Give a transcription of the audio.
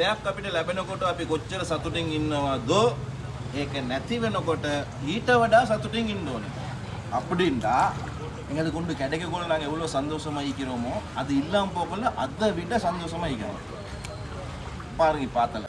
දෙයක් අපිට ලැබෙනකොට අපි කොච්චර සතුටින් ඉන්නවද ඒක නැති වෙනකොට ඊට වඩා සතුටින් ඉන්න ඕනේ. அப்படின்னா எங்களுக்கு கொண்டு கிடைக்கக்குள்ள நாங்கள் எவ்வளோ சந்தோஷமா இருக்கிறோமோ அது இல்லாமல் போகல அதை விட சந்தோஷமா இருக்கிறோம். பாருங்க பார்த்தல